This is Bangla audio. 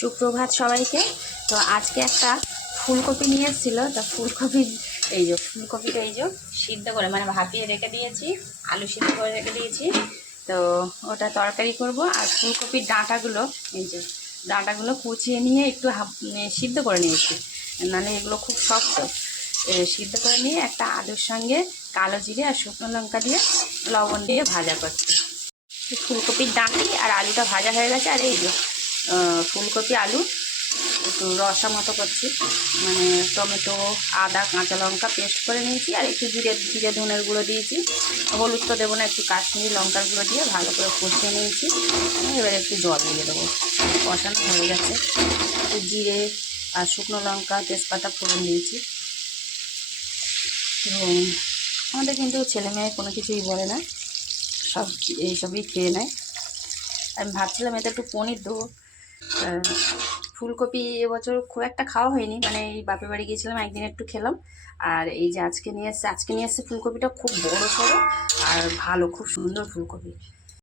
সুপ্রভাত সবাইকে। তো আজকে একটা ফুলকপি নিয়ে এসেছিল, তা ফুলকপি ফুলকপিটা সিদ্ধ করে মানে ভাপিয়ে রেখে দিয়েছি, আলু সিদ্ধ করে রেখে দিয়েছি। তো ওটা তরকারি করব। আর ফুলকপির ডাঁটাগুলো কুচিয়ে নিয়ে একটু সিদ্ধ করে নিয়েছি, নাহলে এগুলো খুব শক্ত। সিদ্ধ করে নিয়ে একটা আলুর সঙ্গে কালো জিরে আর শুকনো লঙ্কা দিয়ে লবণ দিয়ে ভাজা করছি। ফুলকপির ডাঁটি আর আলুটা ভাজা হয়ে গেছে। আর ফুলকপি আলু একটু রসা মতো করছি, মানে টমেটো আদা কাঁচা লঙ্কা পেস্ট করে নিয়েছি, আর একটু জিরে ধনের গুঁড়ো দিয়েছি, হলুদ তো দেবো না, একটু কাশ্মীরি লঙ্কার গুঁড়ো দিয়ে ভালো করে কষিয়ে নিয়েছি। এবার একটু জল দিয়ে দেবো। কষানো হয়ে গেছে। একটু জিরে আর শুকনো লঙ্কা তেজপাতা ফোড়ন দিয়েছি। তো আমাদের কিন্তু ছেলে মেয়ে কোনো কিছুই বলে না, সব এইসবই খেয়ে নেয়। আমি ভাবছিলাম এতে একটু পনির দেবো। ফুলকপি এবছর খুব একটা খাওয়া হয়নি, মানে এই বাপের বাড়ি গিয়েছিলাম একদিন একটু খেলাম। আর এই যে আজকে নিয়ে এসছে ফুলকপিটা খুব বড় সড়ো আর ভালো, খুব সুন্দর ফুলকপি।